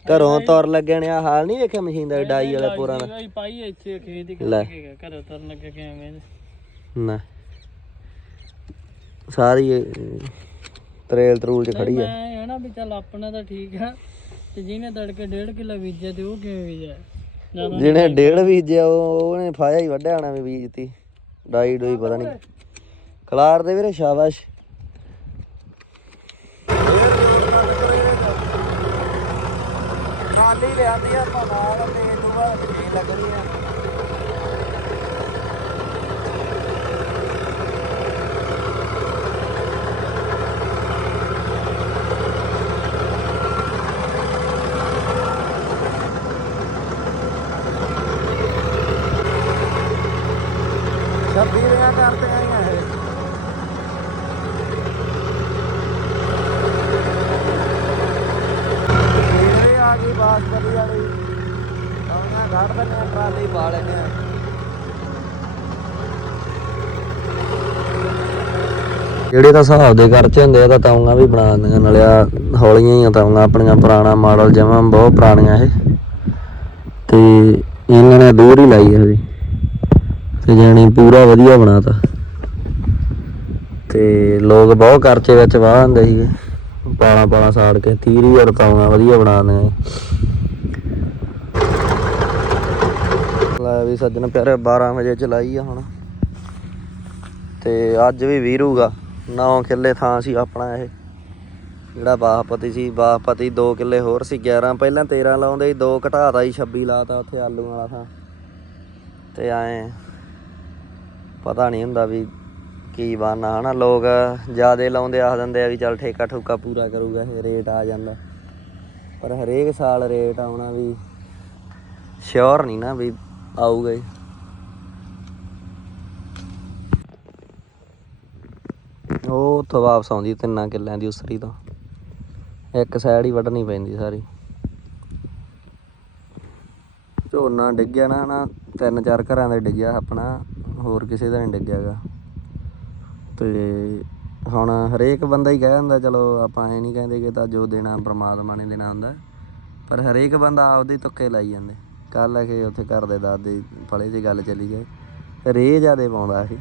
ਘਰੋਂ ਤੁਰ ਲੱਗਣ ਆ ਹਾਲ ਨਹੀਂ ਵੇਖਿਆ ਮਸ਼ੀਨ ਦਾ ਡਾਈ ਵਾਲੇ ਪੂਰਾ ਭਾਈ ਪਾਈ ਇੱਥੇ ਖੇਤ ਹੀ ਲੈ। ਘਰੋਂ ਤੁਰਨ ਲੱਗੇ ਕਿ ਐਵੇਂ ਨਾ। ਸਾਰੀ ਤਰੇਲ ਤਰੂਲ ਚ ਖੜੀ ਆ। ਮੈਂ ਇਹ ਨਾ ਵੀ ਚੱਲ ਆਪਣਾ ਤਾਂ ਠੀਕ ਆ ਤੇ ਜਿਹਨੇ ਤੜਕੇ 1.5 ਕਿਲੋ ਬੀਜਿਆ ਤੇ ਉਹ ਕਿਵੇਂ ਬੀਜਿਆ? ਜਿਹਨੇ ਡੇਢ ਬੀਜਿਆ ਉਹ ਉਹਨੇ ਫਾਇਆ ਹੀ ਵੱਢਿਆ ਹੋਣਾ ਵੀ ਬੀਜਤੀ ਡਾਈ ਡੋਈ ਪਤਾ ਨਹੀਂ। ਖਲਾਰ ਦੇ ਵੀਰੇ ਸ਼ਾਬਾਸ਼। ਨਾਲੀ ਲਿਆਂਦੀ ਆ ਆਪਾਂ ਨਾਲ ਤੇ ਮਸ਼ੀਨ ਲੱਗਣੀ ਆ ਛੱਬੀ ਰਿਆ ਕਰਦੇ ਆਈਆਂ ਇਹ ਇਹ ਆ ਗਈ ਬਾਸਪਤੀ ਵਾਲੀ ਕੌਣਾ ਘਾਟ ਬੰਨੇ ਟਰਾਲੀ ਪਾ ਲੈਣੇ ਆ ਜਿਹੜੇ ਤਾਂ ਹਿਸਾਬ ਦੇ ਖਰਚੇ ਹੁੰਦੇ ਆ, ਤਾਂ ਤਾਉਂਗਾ ਵੀ ਬਣਾ ਦਿੰਦੀਆਂ। ਨਾਲੇ ਆ ਹੌਲੀਆਂ ਹੀ ਆ ਤਾਉਂਗਾ ਆਪਣੀਆਂ ਪੁਰਾਣਾ ਮਾਡਲ ਜਿਵੇਂ ਬਹੁਤ ਪੁਰਾਣੀਆਂ ਇਹ। ਤੇ ਇਹਨਾਂ ਨੇ ਦੂਰ ਹੀ ਲਾਈ ਹੈ ਵੀ। ਤੇ ਜਾਣੀ ਪੂਰਾ ਵਧੀਆ ਬਣਾਤਾ। ਤੇ ਲੋਕ ਬਹੁਤ ਖਰਚੇ ਵਿੱਚ ਵਾਹ ਹੁੰਦੇ ਸੀਗੇ। ਪਾਲਾ ਪਾਲਾ ਸਾੜ ਕੇ 30000 ਤਾਉਂਗਾ ਵਧੀਆ ਬਣਾ ਦਿੰਦੇ ਲੈ ਵੀ ਸੱਜਣ ਪਿਆਰੇ 12 ਵਜੇ ਚਲਾਈ ਆ ਹੁਣ। ਤੇ ਅੱਜ ਵੀ ਵੀਰੂਗਾ 9 ਕਿੱਲੇ ਥਾਂ ਸੀ ਆਪਣਾ ਇਹ। ਜਿਹੜਾ ਬਾਹਪਤੀ ਸੀ, ਬਾਹਪਤੀ 2 ਕਿੱਲੇ ਹੋਰ ਸੀ 11 ਪਹਿਲਾਂ 13 ਲਾਉਂਦੇ ਸੀ 2 ਘਟਾਤਾ ਸੀ 26 ਲਾਤਾ ਉੱਥੇ ਆਲੂ ਵਾਲਾ ਥਾਂ। ਤੇ ਐ ਪਤਾ ਨਹੀਂ ਹੁੰਦਾ ਵੀ ਕੀ ਬਾਨਾ ਹਨਾ? ਲੋਕ ਜਿਆਦੇ ਲਾਉਂਦੇ, ਆਖ ਦਿੰਦੇ ਆ ਵੀ ਚੱਲ ਠੇਕਾ ਠੁਕਾ ਪੂਰਾ ਕਰੂਗਾ, ਇਹ ਰੇਟ ਆ ਜਾਂਦਾ। ਪਰ ਹਰੇਕ ਸਾਲ ਰੇਟ ਆਉਣਾ ਵੀ ਸ਼ੋਰ ਨਹੀਂ ਨਾ ਵੀ ਆਊਗਾ ਹੀ ਉਹ ਉੱਥੋਂ ਵਾਪਸ ਆਉਂਦੀ ਤਿੰਨਾਂ ਕਿੱਲਿਆਂ ਦੀ ਉਸਰੀ ਤੋਂ। ਇੱਕ ਸਾਈਡ ਹੀ ਵੱਢਣੀ ਪੈਂਦੀ ਸਾਰੀ। ਝੋਨਾ ਡਿੱਗਿਆ ਨਾ ਨਾ ਤਿੰਨ ਚਾਰ ਘਰਾਂ ਦਾ ਡਿੱਗਿਆ, ਆਪਣਾ ਹੋਰ ਕਿਸੇ ਦਾ ਨਹੀਂ ਡਿੱਗਿਆਗਾ। ਤੇ ਹੁਣ ਹਰੇਕ ਬੰਦਾ ਹੀ ਕਹਿ ਦਿੰਦਾ, ਚਲੋ ਆਪਾਂ ਇਹ ਨਹੀਂ ਕਹਿੰਦੇ ਕਿ ਤਾਂ ਜੋ ਦੇਣਾ ਪ੍ਰਮਾਤਮਾ ਨੇ ਦੇਣਾ ਹੁੰਦਾ। ਪਰ ਹਰੇਕ ਬੰਦਾ ਆਪਦੇ ਤੁੱਕੇ ਲਾਈ ਜਾਂਦੇ। ਕੱਲ ਕਿ ਉੱਥੇ ਘਰ ਦੇ ਦਾਦੇ ਫਲੇ ਦੀ ਗੱਲ ਚੱਲੀ ਜਾਏ। ਰੇਹ ਜਿਆਦੇ ਪਾਉਂਦਾ ਸੀ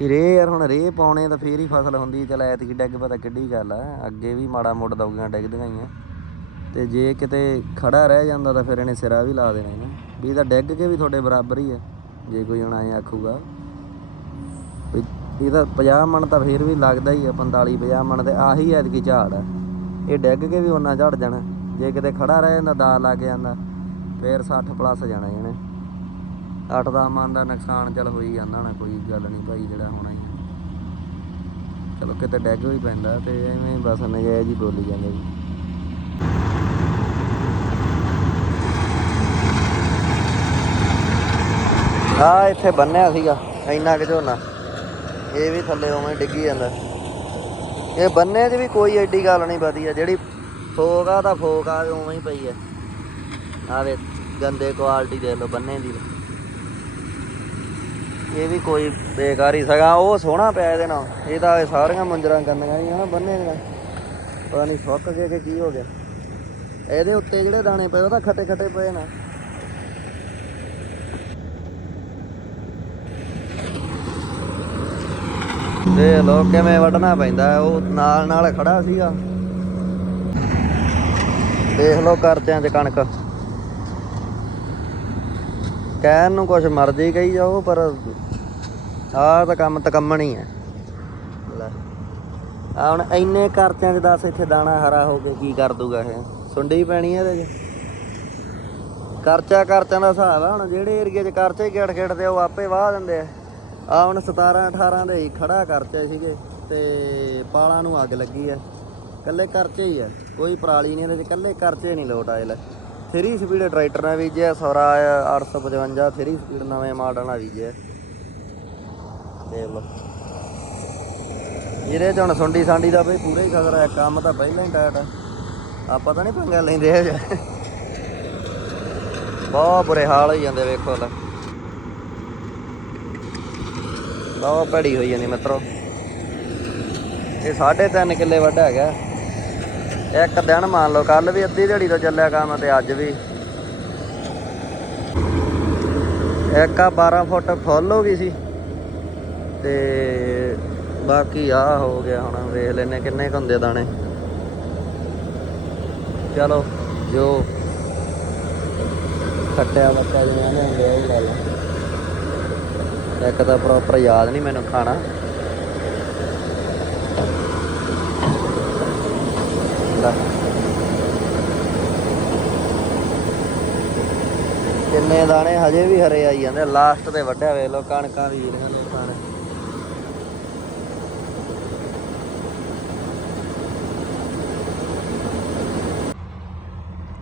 ਵੀ ਰੇਹ ਯਾਰ, ਹੁਣ ਰੇਹ ਪਾਉਣੇ ਤਾਂ ਫੇਰ ਹੀ ਫਸਲ ਹੁੰਦੀ ਚਲ ਐਤਕੀ ਡਿੱਗ ਪਤਾ ਕਿੱਡੀ ਗੱਲ ਆ। ਅੱਗੇ ਵੀ ਮਾੜਾ ਮੋੜ ਦਊਗੀਆਂ ਡਿੱਗਦੀਆਂ ਹੀ ਆ। ਤੇ ਜੇ ਕਿਤੇ ਖੜਾ ਰਹਿ ਜਾਂਦਾ ਤਾਂ ਫਿਰ ਇਹਨੇ ਸਿਰਾ ਵੀ ਲਾ ਦੇਣਾ ਇਹਨੇ। ਵੀ ਇਹ ਤਾਂ ਡਿੱਗ ਕੇ ਵੀ ਤੁਹਾਡੇ ਬਰਾਬਰ ਹੀ ਆ, ਜੇ ਕੋਈ ਹੁਣ ਐਂ ਆਖੂਗਾ। ਵੀ ਤਾਂ 50 ਮਣ ਤਾਂ ਫੇਰ ਵੀ ਲੱਗਦਾ ਹੀ ਆ 45 50 ਮਣ ਤੇ ਆਹੀ ਐਤਕੀ ਝਾੜ ਆ। ਇਹ ਡਿੱਗ ਕੇ ਵੀ ਉਹਨਾਂ ਝੜ ਜਾਣਾ। ਜੇ ਕਿਤੇ ਖੜਾ ਰਹਿ ਜਾਂਦਾ ਦਾ ਲੱਗ ਜਾਂਦਾ ਫੇਰ 60 ਪਲੱਸ ਜਾਣਾ ਇਹਨੇ। 8-10 ਮਨ ਦਾ ਨੁਕਸਾਨ ਚੱਲ ਹੋਈ ਜਾਂਦਾ ਨਾ ਕੋਈ ਗੱਲ ਨਹੀਂ ਭਾਈ ਜਿਹੜਾ ਹੋਣਾ ਹੀ ਚਲੋ ਕਿਤੇ ਡਿੱਗ ਵੀ ਪੈਂਦਾ ਤੇ ਐਵੇਂ ਬਸ ਨਜਾਇਜ਼ ਹੀ ਬੋਲੀ ਜਾਂਦੇ ਜੀ। ਆ ਇੱਥੇ ਬੰਨਿਆ ਸੀਗਾ, ਇੰਨਾ ਕਿ ਝੋਨਾ। ਇਹ ਵੀ ਥੱਲੇ ਉਵੇਂ ਡਿੱਗੀ ਜਾਂਦਾ। ਇਹ ਬੰਨੇ 'ਚ ਵੀ ਕੋਈ ਐਡੀ ਗੱਲ ਨਹੀਂ ਵਧੀਆ ਜਿਹੜੀ ਫੋਕ ਆ ਤਾਂ ਫੋਕ ਆ, ਉਵੇਂ ਹੀ ਪਈ ਹੈ ਆ ਵੇ ਗੰਦੇ ਕੁਆਲਿਟੀ ਦੇ ਲੋ ਬੰਨੇ ਦੀ। ਇਹ ਵੀ ਕੋਈ ਬੇਕਾਰ ਹੀ ਸਗਾ, ਉਹ ਸੋਹਣਾ ਪਿਆ ਇਹਦੇ ਨਾਲ। ਇਹ ਤਾਂ ਸਾਰੀਆਂ ਮੰਜਰਾਂ ਕਰਨੀਆਂ ਹੀ ਹਨਾ ਬੰਨੇ ਦੀਆਂ। ਪਤਾ ਨਹੀਂ ਸੁੱਕ ਗਏ ਕਿ ਕੀ ਹੋ ਗਿਆ। ਇਹਦੇ ਉੱਤੇ ਜਿਹੜੇ ਦਾਣੇ ਪਏ, ਉਹ ਤਾਂ ਖੱਟੇ ਖੱਟੇ ਪਏ ਨਾ। ਦੇਖ ਲੋ ਕਿਵੇਂ ਵੱਢਣਾ ਪੈਂਦਾ, ਉਹ ਨਾਲ ਨਾਲ ਖੜਾ ਸੀਗਾ। ਦੇਖ ਲੋ ਕਰਤਿਆਂ 'ਚ ਕਣਕ। ਕਹਿਣ ਨੂੰ ਕੁਛ ਮਰਜ਼ੀ ਕਹੀ ਜਾਓ, ਪਰ ਆਹ ਤਾਂ ਕੰਮ ਤਕੰਮਣ ਹੀ। ਹੈ ਲੈ। ਆ ਹੁਣ ਇੰਨੇ ਕਰਤਿਆਂ 'ਚ ਦੱਸ ਇੱਥੇ ਦਾਣਾ ਹਰਾ ਹੋ ਕੇ ਕੀ ਕਰ ਦੂਗਾ ਇਹ। ਸੁੰਡੀ ਪੈਣੀ ਇਹਦੇ 'ਚ। ਕਰਚਾ ਕਰਚਿਆਂ ਦਾ ਹਿਸਾਬ ਆ ਹੁਣ ਜਿਹੜੇ ਏਰੀਏ 'ਚ ਕਰਚੇ ਖੇਡ ਖੇਡਦੇ ਆ, ਉਹ ਆਪੇ ਵਾਹ ਦਿੰਦੇ ਆ। ਆ ਹੁਣ 17 18 ਦੇ ਹੀ ਖੜਾ ਕਰਚੇ ਸੀਗੇ ਤੇ ਪਾਲਾਂ ਨੂੰ ਅੱਗ ਲੱਗੀ ਐ ਕੱਲੇ ਕਰਚੇ ਹੀ ਐ ਕੋਈ ਪਰਾਲੀ ਨਹੀਂ ਇਹਦੇ ਚ ਕੱਲੇ ਕਰਚੇ ਨਹੀਂ ਲੋਟ ਆਏ ਲੈ। 3 ਸਪੀਡ ਟਰੈਕਟਰ ਨਾਲ ਬੀਜਿਆ ਸੌਰਾ 855 3 ਸਪੀਡ ਨਵੇਂ ਮਾਡਲ ਨਾਲ ਬੀਜਿਆ ਦੇਖ ਲਓ। ਇਹਦੇ ਚ ਹੁਣ ਸੁੰਡੀ ਸਾਂਡੀ ਦਾ ਬਈ ਪੂਰਾ ਹੀ ਖਤਰਾ ਹੈ, ਕੰਮ ਤਾਂ ਪਹਿਲਾਂ ਹੀ ਟਾਇਟ ਆ। ਆਪਾਂ ਤਾਂ ਨਹੀਂ ਪੰਗਾ ਲੈਂਦੇ ਇਹ ਬਹੁਤ ਬੁਰੇ ਹਾਲ ਹੋਈ ਜਾਂਦੇ ਵੇਖੋ ਲੈ ਬਹੁਤ ਭੜੀ ਹੋਈ ਜਾਂਦੀ ਮਿੱਤਰੋ। ਇਹ 3.5 ਕਿੱਲੇ ਵੱਡਾ ਹੈਗਾ। ਇੱਕ ਦਿਨ ਮੰਨ ਲਓ ਕੱਲ ਵੀ ਅੱਧੀ ਦਿਹਾੜੀ ਤੋਂ ਚੱਲਿਆ ਕੰਮ ਤੇ ਅੱਜ ਵੀ। ਇੱਕ ਆ 12 ਫੁੱਟ ਫੁੱਲ ਹੋ ਗਈ ਸੀ। ਤੇ ਬਾਕੀ ਆ ਹੋ ਗਿਆ ਹੁਣ, ਵੇਖ ਲੈਨੇ ਕਿੰਨੇ ਕੁ ਹੁੰਦੇ ਦਾਣੇ। ਚਲੋ, ਜੋ ਖੱਟਿਆ ਬੱਕਾ ਜਿਵੇਂ ਆਨੇ ਉਹ ਲੈ ਲਾ ਇੱਕ ਤਾਂ ਪ੍ਰੋਪਰ ਯਾਦ ਨਹੀਂ ਮੈਨੂੰ ਖਾਣਾ। ਕਿੰਨੇ ਦਾਣੇ ਹਜੇ ਵੀ ਹਰੇ ਆਈ ਜਾਂਦੇ ਲਾਸਟ ਤੇ ਵੱਢਿਆ ਵੇਖ ਲੋ ਕਣਕਾਂ ਵੀ ਨੇ ਸਾਰੇ।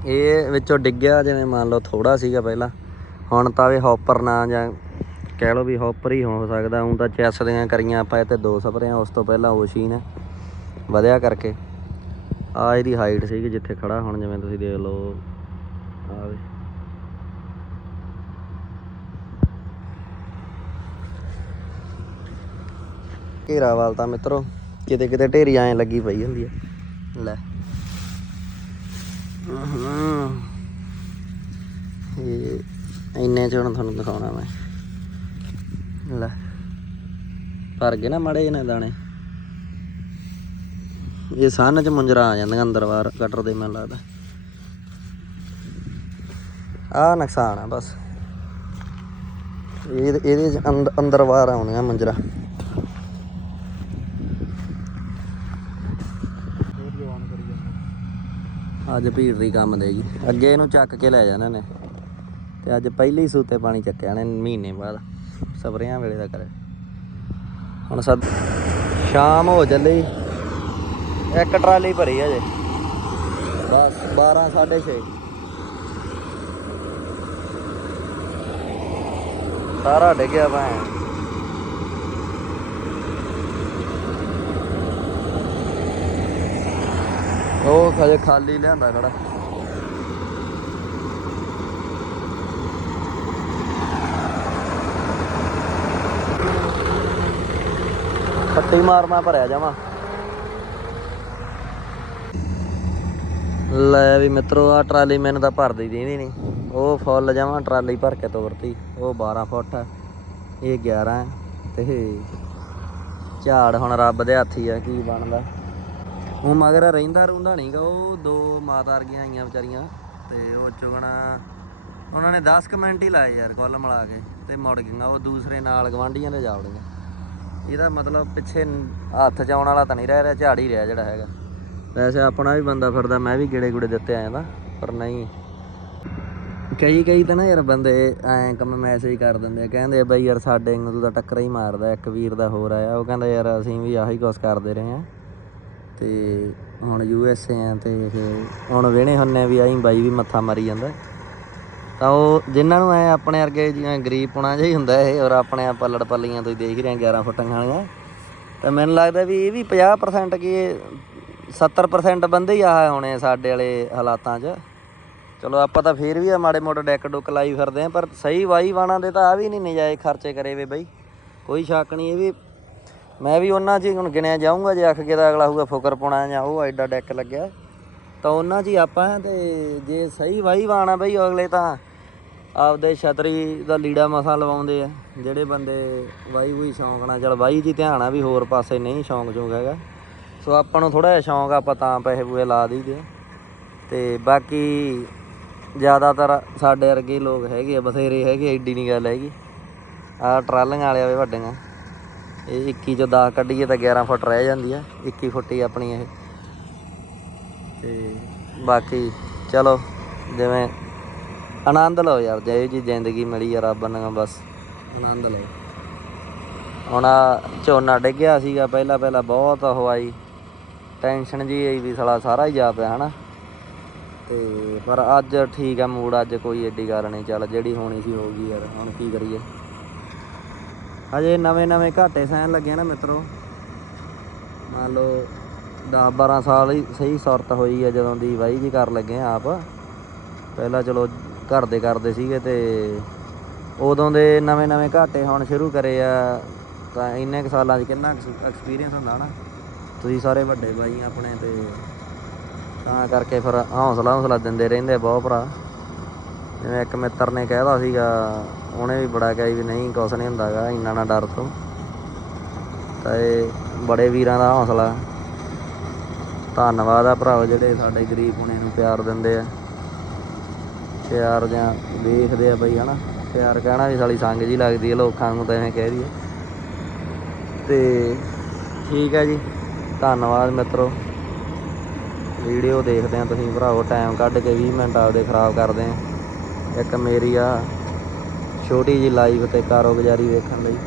ਇਹ ਵਿੱਚੋਂ ਡਿੱਗਿਆ ਜਿਵੇਂ ਮੰਨ ਲਓ ਥੋੜਾ ਸੀਗਾ ਪਹਿਲਾਂ। ਹੁਣ ਤਾਂ ਵੀ ਹੌਪਰ ਨਾ ਜਾਂ ਕਹਿ ਲਓ ਵੀ ਹੌਪਰ ਹੀ ਹੋ ਸਕਦਾ ਹੁਣ ਤਾਂ ਚੈਸ ਦੀਆਂ ਕਰੀਆਂ ਆਪਾਂ ਇਹ ਤੇ ਦੋ ਸਪਰੇਆਂ, ਉਸ ਤੋਂ ਪਹਿਲਾਂ ਓਸ਼ੀਨ ਵਧਿਆ ਕਰਕੇ। ਆ ਇਹਦੀ ਹਾਈਟ ਸੀਗੀ ਜਿੱਥੇ ਖੜਾ ਹੁਣ, ਜਿਵੇਂ ਤੁਸੀਂ ਦੇਖ ਲਓ। ਆ ਵੇ। ਘੇਰਾਵਾਲ ਤਾਂ ਮਿੱਤਰੋ ਕਿਤੇ ਕਿਤੇ ਢੇਰੀ ਐਂ ਲੱਗੀ ਪਈ ਹੁੰਦੀ ਹੈ। ਲੈ। ਹੂੰ। ਇਹ ਇੰਨੇ ਚ ਹੁਣ ਤੁਹਾਨੂੰ ਦਿਖਾਉਣਾ ਮੈਂ। ਲੈ। ਭਰ ਗਏ ਨਾ ਮੜੇ ਨੇ ਦਾਣੇ। ਇਹ ਸੰਨ ਚ ਮੁੰਜਰਾ ਆ ਜਾਂਦੀਆਂ ਅੰਦਰ ਬਾਹਰ ਕਟਰ ਦੇ ਮੈਨੂੰ ਲੱਗਦਾ। ਆ ਨੁਕਸਾਨ ਆ ਬਸ। ਇਹਦੇ ਇਹਦੇ ਚ ਅੰਦ- ਅੰਦਰ ਬਾਹਰ ਆਉਣੀਆਂ ਮੁੰਜਰਾ। ਅੱਜ ਭੀੜ ਦੀ ਕੰਮ ਦੇ ਜੀ। ਅੱਗੇ ਇਹਨੂੰ ਚੱਕ ਕੇ ਲੈ ਜਾਣਾ ਨੇ ਤੇ ਅੱਜ ਪਹਿਲੇ ਹੀ ਸੂਤੇ ਪਾਣੀ ਚੱਕਿਆ ਨੇ ਮਹੀਨੇ ਬਾਅਦ। ਸਪਰੇਆਂ ਵੇਲੇ ਦਾ ਕਰੇ ਹੁਣ ਸਦ ਸ਼ਾਮ ਹੋ ਚੱਲੀ। ਇੱਕ ਟਰਾਲੀ ਭਰੀ ਅਜੇ ਬਸ 12 6:30 ਸਾਰਾ ਡਿੱਗਿਆ ਭਾਵੇਂ ਉਹ ਹਜੇ ਖਾਲੀ ਲਿਆਂਦਾ ਖੜਾ। ਪੱਟੀ ਮਾਰ ਮੈਂ ਭਰਿਆ ਜਾਵਾਂ। ਲੈ ਵੀ ਮਿੱਤਰੋ ਆ ਟਰਾਲੀ ਮੈਨੂੰ ਤਾਂ ਭਰਦੀ ਦੀਂਦੀ ਨਹੀਂ। ਉਹ ਫੁੱਲ ਜਾਵਾਂ ਟਰਾਲੀ ਭਰ ਕੇ ਤੋਰਤੀ। ਉਹ 12 ਫੁੱਟ, ਇਹ 11 ਤੇ ਝਾੜ ਹੁਣ ਰੱਬ ਦੇ ਹੱਥੀ ਹੀ ਆ, ਕੀ ਬਣਦਾ। ਉਹ ਮਗਰ ਰਹਿੰਦਾ ਰੁੰਦਾ ਨਹੀਂਗਾ ਉਹ ਦੋ ਮਾਤਾ ਵਰਗੀਆਂ ਆਈਆਂ ਵਿਚਾਰੀਆਂ ਤੇ ਉਹ ਚੁਗਣਾ, ਉਹਨਾਂ ਨੇ 10 ਕੁ ਮਿੰਟ ਹੀ ਲਾਏ ਯਾਰ ਕੁੱਲ ਮਿਲਾ ਕੇ ਤੇ ਮੁੜ ਗਈਆਂ, ਉਹ ਦੂਸਰੇ ਨਾਲ ਗਵਾਂਢੀਆਂ ਦੇ ਜਾ ਵੜੀਆਂ। ਇਹਦਾ ਮਤਲਬ ਪਿੱਛੇ ਹੱਥ ਚ ਆਉਣ ਵਾਲਾ ਤਾਂ ਨਹੀਂ ਰਹਿ ਰਿਹਾ, ਝਾੜ ਹੀ ਰਿਹਾ ਜਿਹੜਾ ਹੈਗਾ। ਵੈਸੇ ਆਪਣਾ ਵੀ ਬੰਦਾ ਫਿਰਦਾ, ਮੈਂ ਵੀ ਗੇੜੇ ਗੁੜੇ ਦਿੱਤੇ ਆਇਆ ਤਾਂ, ਪਰ ਨਹੀਂ। ਕਈ ਕਈ ਤਾਂ ਨਾ ਯਾਰ ਬੰਦੇ ਐਂ ਕੰਮ ਮੈਸੇਜ ਕਰ ਦਿੰਦੇ ਆ, ਕਹਿੰਦੇ ਬਈ ਯਾਰ ਸਾਡੇ ਨੂੰ ਤੂੰ ਤਾਂ ਟੱਕਰ ਹੀ ਮਾਰਦਾ, ਇੱਕ ਵੀਰ ਦਾ ਹੋਰ ਆਇਆ, ਉਹ ਕਹਿੰਦਾ ਯਾਰ ਅਸੀਂ ਵੀ ਆਹੀ ਕੁਛ ਕਰਦੇ ਰਹੇ ਆ ਤੇ ਹੁਣ ਯੂ ਐਸ ਏ ਆ ਤੇ ਫਿਰ ਹੁਣ ਵੇਣੇ ਹੁੰਨੇ ਵੀ ਆਈ ਬਾਈ ਵੀ ਮੱਥਾ ਮਾਰੀ ਜਾਂਦਾ। ਤਾਂ ਉਹ ਜਿਨ੍ਹਾਂ ਨੂੰ ਐ ਆਪਣੇ ਵਰਗੇ ਜਿਵੇਂ ਗਰੀਬ ਪੁਣਾ ਜਿਹਾ ਹੀ ਹੁੰਦਾ ਇਹ, ਔਰ ਆਪਣੇ ਆ ਪੱਲੜ ਪੱਲੀਆਂ ਤੁਸੀਂ ਦੇਖ ਰਹੇ ਆ 11 ਫੁੱਟਾਂ ਖਾਣੀਆਂ। ਤਾਂ ਮੈਨੂੰ ਲੱਗਦਾ ਵੀ ਇਹ ਵੀ 50% ਕੀ ਇਹ 70% ਬੰਦੇ ਹੀ ਆਹ ਹੋਣੇ ਸਾਡੇ ਵਾਲੇ ਹਾਲਾਤਾਂ 'ਚ। ਚਲੋ ਆਪਾਂ ਤਾਂ ਫੇਰ ਵੀ ਆ ਮਾੜੇ ਮੋਟੇ ਡੈਕ ਡੁੱਕ ਲਾਈ ਫਿਰਦੇ ਆ, ਪਰ ਸਹੀ ਵਾਈ ਵਾਣਾ ਦੇ ਤਾਂ ਆ ਵੀ ਨਹੀਂ ਨਜਾਇਜ਼ ਖਰਚੇ ਕਰੇ ਵੇ ਬਈ। ਕੋਈ ਸ਼ੱਕ ਨਹੀਂ ਇਹ ਵੀ ਮੈਂ ਵੀ ਉਹਨਾਂ 'ਚ ਹੀ ਹੁਣ ਗਿਣਿਆ ਜਾਊਂਗਾ, ਜੇ ਅੱਖ ਕੇ ਤਾਂ ਅਗਲਾ ਹੋਊਗਾ, ਫੁਕਰ ਪਾਉਣਾ ਜਾਂ ਉਹ ਐਡਾ ਡੈਕ ਲੱਗਿਆ। ਤਾਂ ਉਹਨਾਂ 'ਚ ਹੀ ਆਪਾਂ ਆ ਤੇ ਜੇ ਸਹੀ ਵਾਹੀ ਵਾਣਾ ਬਈ ਅਗਲੇ ਤਾਂ ਆਪਦੇ ਛਤਰੀ ਦਾ ਲੀੜਾ ਮਸਾ ਲਵਾਉਂਦੇ ਆ, ਜਿਹੜੇ ਬੰਦੇ ਵਾਈ ਵੂਈ ਸ਼ੌਂਕ ਨਾਲ, ਚਲ ਵਾਈ ਦੀ ਧਿਆਨ ਆ ਵੀ ਹੋਰ ਪਾਸੇ ਨਹੀਂ ਸ਼ੌਂਕ ਚੋਂਕ ਹੈਗਾ। ਸੋ ਆਪਾਂ ਨੂੰ ਥੋੜਾ ਜਿਹਾ ਸ਼ੌਂਕ ਆਪਾਂ ਤਾਂ ਪੈਸੇ ਪੂਏ ਲਾ ਦਈਦੇ ਆ। ਤੇ ਬਾਕੀ ਜ਼ਿਆਦਾਤਰ ਸਾਡੇ ਵਰਗੇ ਲੋਕ ਹੈਗੇ ਆ, ਬਥੇਰੇ ਹੈਗੇ ਐਡੀ ਨਹੀਂ ਗੱਲ ਹੈਗੀ। ਆ ਟਰਾਲੀਆਂ ਵਾਲੇ ਆਵੇ ਵੱਡੀਆਂ। ਇਹ 21 ਚੋਂ 10 ਕੱਢੀਏ ਤਾਂ 11 ਫੁੱਟ ਰਹਿ ਜਾਂਦੀ ਆ 21 ਫੁੱਟ ਹੀ ਆਪਣੀ ਇਹ। ਤੇ ਬਾਕੀ ਚਲੋ, ਜਿਵੇਂ ਆਨੰਦ ਲਓ ਯਾਰ ਜੇ ਜੀ ਜ਼ਿੰਦਗੀ ਮਿਲੀ ਆ ਰੱਬ ਨੇ, ਬਸ ਆਨੰਦ ਲਓ। ਹੁਣ ਝੋਨਾ ਡਿੱਗਿਆ ਸੀਗਾ, ਪਹਿਲਾਂ ਪਹਿਲਾਂ ਬਹੁਤ ਉਹ ਆਈ, ਟੈਨਸ਼ਨ ਜੀ ਆਈ ਵੀ ਸਾਲਾ ਸਾਰਾ ਹੀ ਜਾ ਪਿਆ, ਹਨਾ। ਤੇ ਪਰ ਅੱਜ ਠੀਕ ਆ, ਮੂਡ ਅੱਜ ਕੋਈ ਏਡੀ ਗੱਲ ਨਹੀਂ, ਚੱਲ ਜਿਹੜੀ ਹੋਣੀ ਸੀ ਹੋ ਗਈ ਯਾਰ, ਹੁਣ ਕੀ ਕਰੀਏ। ਹਜੇ ਨਵੇਂ ਨਵੇਂ ਘਾਟੇ ਸਹਿਣ ਲੱਗੇ ਨਾ ਮਿੱਤਰੋ। ਮੰਨ ਲਓ 10 12 ਸਾਲ ਹੀ ਸਹੀ ਸੁਰਤ ਹੋਈ ਹੈ ਜਦੋਂ ਦੀ ਵਾਈ ਜੀ ਕਰ ਲੱਗੇ ਆਪ। ਪਹਿਲਾਂ ਚਲੋ ਘਰ ਦੇ ਕਰਦੇ ਸੀਗੇ ਤੇ ਉਦੋਂ ਦੇ ਨਵੇਂ ਨਵੇਂ ਘਾਟੇ ਹੁਣ ਸ਼ੁਰੂ ਕਰੇ ਆ, ਤਾਂ ਇੰਨੇ ਕੁ ਸਾਲਾਂ 'ਚ ਕਿੰਨਾ ਐਕਸਪੀਰੀਅੰਸ ਹੁੰਦਾ ਨਾ। ਤੁਸੀਂ ਸਾਰੇ ਵੱਡੇ ਬਾਈ ਆਪਣੇ ਤੇ ਤਾਂ ਕਰਕੇ ਫਿਰ ਹੌਸਲਾ ਹੌਸਲਾ ਦਿੰਦੇ ਰਹਿੰਦੇ ਬਹੁਤ ਭਰਾ। ਜਿਵੇਂ ਇੱਕ ਮਿੱਤਰ ਨੇ ਕਹਿਦਾ ਸੀਗਾ ਉਹਨੇ ਵੀ ਬੜਾ ਕਿਹਾ ਵੀ ਨਹੀਂ, ਕੁਛ ਨਹੀਂ ਹੁੰਦਾਗਾ ਇੰਨਾ ਨਾ ਡਰ ਤੂੰ। ਤਾਂ ਇਹ ਬੜੇ ਵੀਰਾਂ ਦਾ ਹੌਸਲਾ। ਧੰਨਵਾਦ ਆ ਭਰਾਓ ਜਿਹੜੇ ਸਾਡੇ ਗਰੀਬ ਹੁਣੇ ਨੂੰ ਪਿਆਰ ਦਿੰਦੇ ਆ। ਪਿਆਰ ਜਾਂ ਦੇਖਦੇ ਆ ਬਈ, ਹਨਾ। ਪਿਆਰ ਕਹਿਣਾ ਵੀ ਸਾਲੀ ਸੰਗ ਜੀ ਲੱਗਦੀ ਹੈ ਲੋਕਾਂ ਨੂੰ ਤਾਂ ਐਵੇਂ ਕਹਿ ਦਈਏ। ਤੇ ਠੀਕ ਹੈ ਜੀ। ਧੰਨਵਾਦ ਮਿੱਤਰੋ। ਵੀਡੀਓ ਦੇਖਦੇ ਆ ਤੁਸੀਂ ਭਰਾਓ। ਟਾਈਮ ਕੱਢ ਕੇ 20 ਮਿੰਟ ਆਪਦੇ ਖਰਾਬ ਕਰਦੇ ਆ। ਇੱਕ ਮੇਰੀ ਆ ਛੋਟੀ ਜੀ ਲਾਈਵ ਤੇ ਕਾਰੋਗੁਜ਼ਾਰੀ ਵੇਖਣ ਲਈ।